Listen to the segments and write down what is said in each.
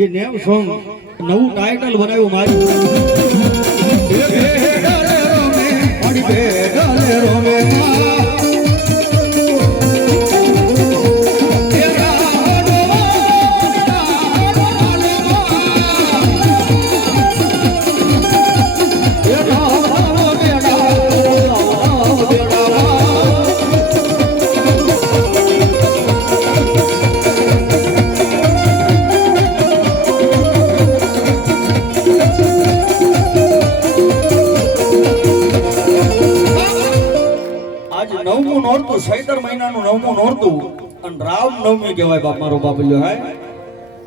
જે name song નવું ટાઇટલ બનાવ્યું મારી નવમું નોરતું સૈતર મહિનાનું નવમું નોરતું અને રામ નવમી કહેવાય બાપ મારો બાપલ્યો હે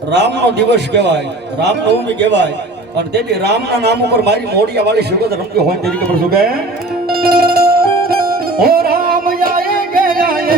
રામનો દિવસ કહેવાય રામ નવમી કહેવાય અને તેથી રામના નામ ઉપર મારી મોડિયા વાળી શબ્દ રમતી હોય તરીકે પર શું કહે ઓ રામ જાય કે જાય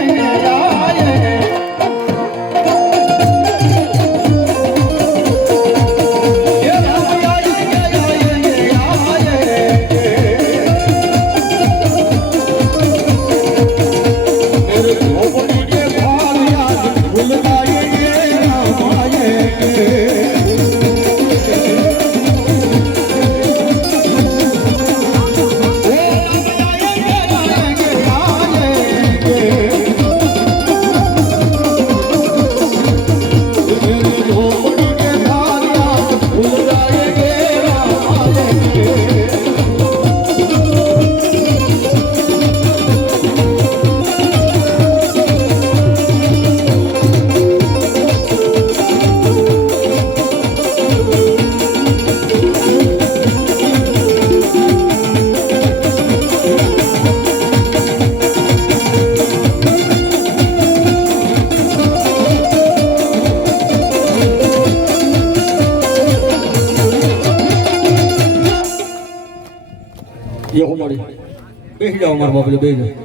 બેસી જાઓ મારા બાપુ બેસી જાઓ